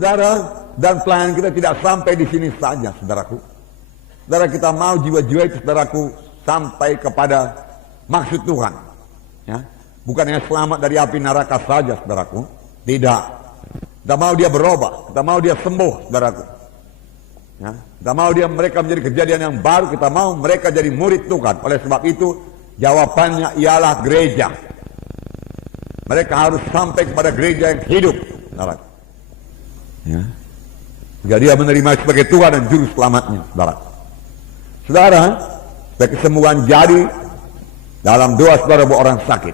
saudara, dan pelayanan kita tidak sampai di sini saja, saudaraku. Saudara, kita mau jiwa-jiwa itu, saudaraku, sampai kepada maksud Tuhan. Ya, bukan hanya selamat dari api neraka saja, saudaraku. Tidak. Kita mau dia berubah, kita mau dia sembuh, saudaraku. Ya, kita mau mereka menjadi kejadian yang baru, kita mau mereka jadi murid Tuhan. Oleh sebab itu, jawabannya ialah gereja. Mereka harus sampai kepada gereja yang hidup, saudaraku. Ya. Jika dia menerima sebagai Tuhan dan Juru Selamatnya, saudara. Saudara, supaya kesembuhan jadi dalam doa saudara buat orang sakit.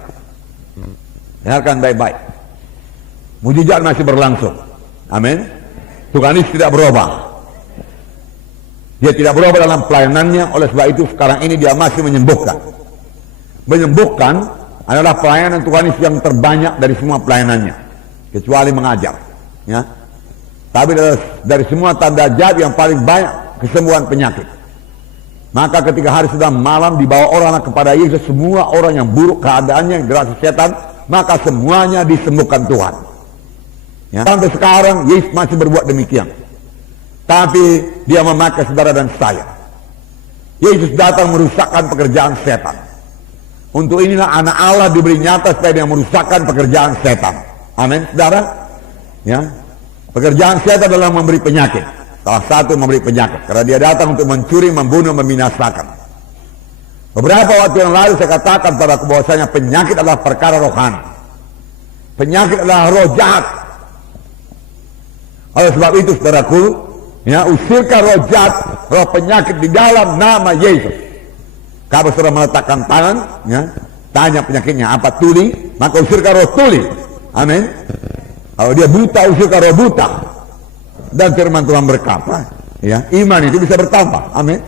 Dengarkan baik-baik. Mujizat masih berlangsung. Amin. Tuhan Yesus tidak berubah. Dia tidak berubah dalam pelayanannya. Oleh sebab itu sekarang ini dia masih menyembuhkan. Menyembuhkan adalah pelayanan Tuhan Yesus yang terbanyak dari semua pelayanannya, kecuali mengajar. Ya. Tapi dari semua tanda jahat yang paling banyak kesembuhan penyakit. Maka ketika hari sudah malam dibawa orang kepada Yesus, semua orang yang buruk keadaannya, yang dirasa setan, maka semuanya disembuhkan Tuhan. Ya. Sampai sekarang Yesus masih berbuat demikian. Tapi dia memakai saudara dan saya. Yesus datang merusakkan pekerjaan setan. Untuk inilah anak Allah diberi nyata supaya dia merusakkan pekerjaan setan. Amin, saudara. Ya. Pekerjaan setan adalah memberi penyakit. Salah satu memberi penyakit. Karena dia datang untuk mencuri, membunuh, membinasakan. Beberapa waktu yang lalu saya katakan pada bahwasanya penyakit adalah perkara rohani. Penyakit adalah roh jahat. Oleh sebab itu saudaraku, ya, usirkan roh jahat, roh penyakit di dalam nama Yesus. Kalau sudah meletakkan tangan, ya, tanya penyakitnya apa, tuli, maka usirkan roh tuli. Amin. Kalau dia buta, usirkan roh buta. Dan firman Tuhan berkata, ya, iman itu bisa bertambah. Amin.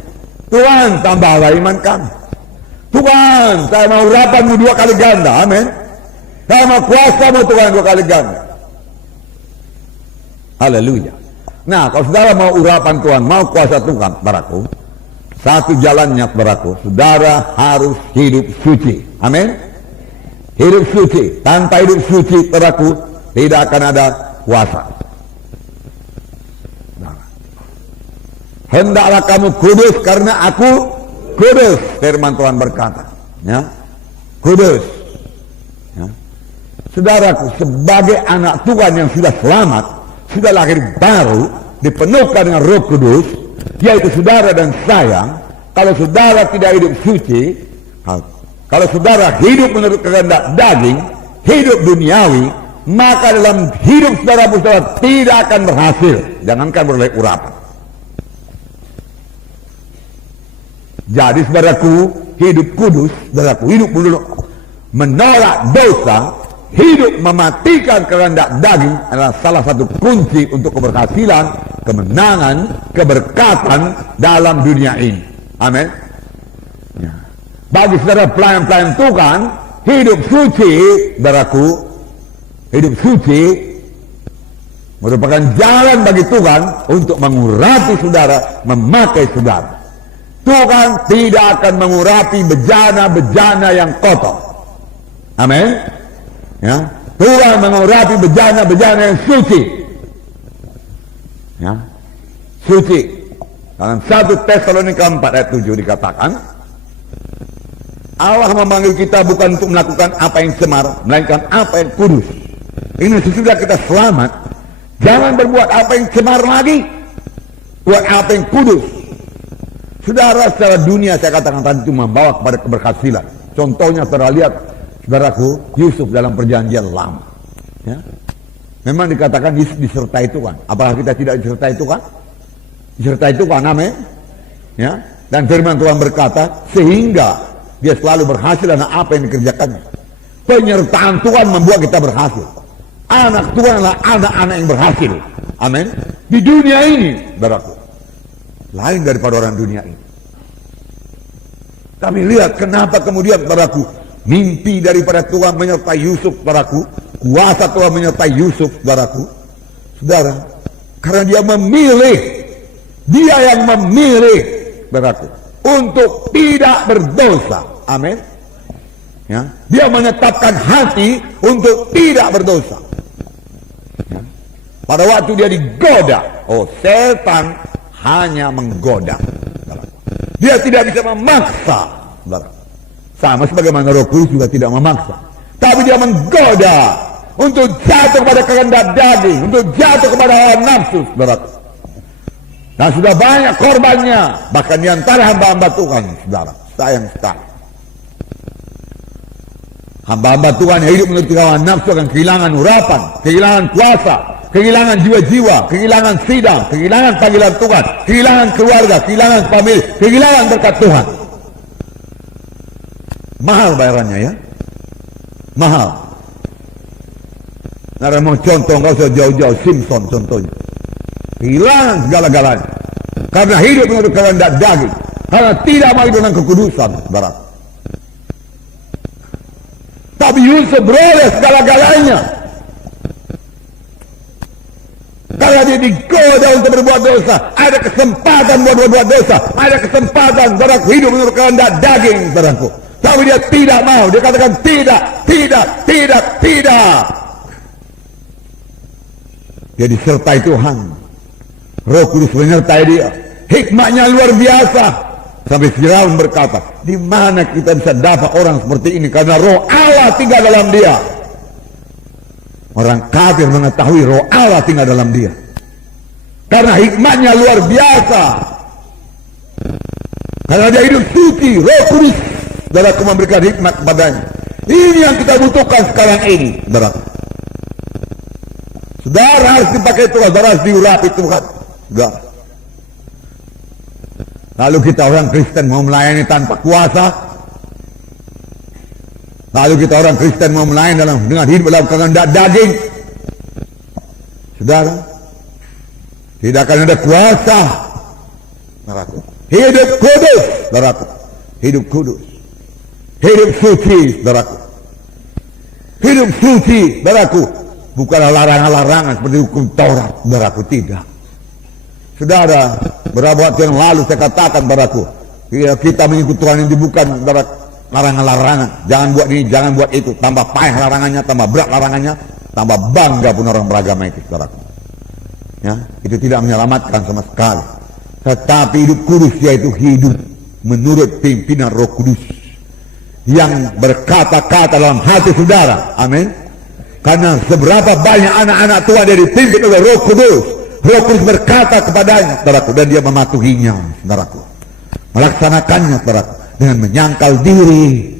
Tuhan, tambahlah iman kami. Tuhan, saya mau urapanmu 2 kali ganda. Amin. Saya mau kuasamu Tuhan 2 kali ganda. Haleluya. Nah, kalau saudara mau urapan Tuhan, mau kuasa Tuhan, saudaraku, satu jalannya, saudaraku, saudara harus hidup suci. Amin. Hidup suci. Tanpa hidup suci, saudaraku, tidak akan ada kuasa. Nah. Hendaklah kamu kudus karena aku kudus, firman Tuhan berkata. Ya. Kudus. Ya. Saudaraku, sebagai anak Tuhan yang sudah selamat, sudah lahir baru, dipenuhkan dengan Roh Kudus, yaitu saudara dan saya. Kalau saudara tidak hidup suci, kalau saudara hidup menurut kehendak daging, hidup duniawi, maka dalam hidup saudara tidak akan berhasil. Jangankan beroleh urapan. Jadi saudaraku, hidup kudus, saudaraku, hidup menolak dosa, hidup mematikan kehendak daging adalah salah satu kunci untuk keberhasilan, kemenangan, keberkatan dalam dunia ini. Amin. Ya. Bagi saudara pelayan-pelayan Tuhan, hidup suci, saudaraku, hidup suci merupakan jalan bagi Tuhan untuk mengurapi saudara, memakai saudara. Tuhan tidak akan mengurapi bejana-bejana yang kotor. Amin. Ya, Tuhan mengurapi bejana-bejana yang suci. Ya, suci. Dalam 1 Tesalonika 4 ayat 7 dikatakan, Allah memanggil kita bukan untuk melakukan apa yang semar, melainkan apa yang kudus. Ini sesudah kita selamat, jangan berbuat apa yang semar lagi, buat apa yang kudus. Saudara, secara dunia saya katakan tadi itu membawa kepada keberhasilan. Contohnya saudara lihat, saudaraku, Yusuf dalam perjanjian lama. Ya. Memang dikatakan Yusuf disertai Tuhan. Apakah kita tidak disertai Tuhan? Disertai Tuhan, amin. Ya. Dan firman Tuhan berkata, sehingga dia selalu berhasil dalam apa yang dikerjakannya. Penyertaan Tuhan membuat kita berhasil. Anak Tuhan adalah anak-anak yang berhasil. Amin. Di dunia ini, saudaraku, lain daripada orang dunia ini. Tapi lihat kenapa kemudian, saudaraku, mimpi daripada Tuhan menyertai Yusuf, saudaraku, kuasa Tuhan menyertai Yusuf, saudaraku, saudara, karena dia memilih, dia yang memilih, saudaraku, untuk tidak berdosa. Amin. Ya, dia menetapkan hati untuk tidak berdosa. Ya. Pada waktu dia digoda, setan hanya menggoda. Dia tidak bisa memaksa. Sama sebagaimana Roh Kudus juga tidak memaksa. Tapi dia menggoda untuk jatuh kepada kehendak daging, untuk jatuh kepada hawa nafsu, saudara. Dan sudah banyak korbannya, bahkan di antara hamba-hamba Tuhan, saudara. Sayang sekali. Hamba-hamba Tuhan yang hidup menurut hawa nafsu akan kehilangan urapan, kehilangan kuasa, kehilangan jiwa-jiwa, kehilangan sidang, kehilangan panggilan Tuhan, kehilangan keluarga, kehilangan famili, kehilangan berkat Tuhan. Mahal bayarannya ya, mahal. Nara mau contoh, nggak usah jauh-jauh, Simpson contohnya. Kehilangan segala-galanya karena hidup menurut kehendak daging, karena tidak mau hidup dengan kekudusan, barat. Tapi Yusuf beroleh segala-galanya karena dia digoda untuk berbuat dosa. Ada kesempatan buat berbuat dosa, ada kesempatan barat hidup menurut kehendak daging, baratku. Tapi dia tidak mau, dia katakan tidak, tidak, tidak, tidak. Dia disertai Tuhan, Roh Kudus menyertai dia, hikmatnya luar biasa. Sampai Firaun berkata, di mana kita bisa dapat orang seperti ini? Karena Roh Allah tinggal dalam dia. Orang kafir mengetahui Roh Allah tinggal dalam dia, karena hikmatnya luar biasa. Karena dia hidup suci, Roh Kudus dalam memberikan hikmat kepadanya. Ini yang kita butuhkan sekarang ini, saudara. Saudara harus dipakai Tuhan, saudara harus diurapi Tuhan, saudara. Lalu kita orang Kristen mau melayani tanpa kuasa. Lalu kita orang Kristen mau melayani dengan hidup dalam kehendak daging. Saudara, tidak akan ada kuasa. Saudaraku, hidup kudus, saudaraku. Hidup kudus, hidup suci, saudaraku. Hidup suci, saudaraku. Bukanlah larangan-larangan seperti hukum Taurat, saudaraku, tidak. Saudara, beberapa waktu yang lalu saya katakan padaku, kita mengikuti Tuhan ini bukan larangan-larangan. Jangan buat ini, jangan buat itu. Tambah payah larangannya, tambah berat larangannya, tambah bangga pun orang beragama itu, saudaraku. Ya, itu tidak menyelamatkan sama sekali. Tetapi hidup kudus, yaitu hidup menurut pimpinan Roh Kudus yang berkata-kata dalam hati saudara. Amin. Karena seberapa banyak anak-anak Tuhan dari dipimpin oleh Roh Kudus, Roh Kudus berkata kepadanya, saudaraku, dan dia mematuhinya, saudaraku, melaksanakannya, saudaraku, dengan menyangkal diri,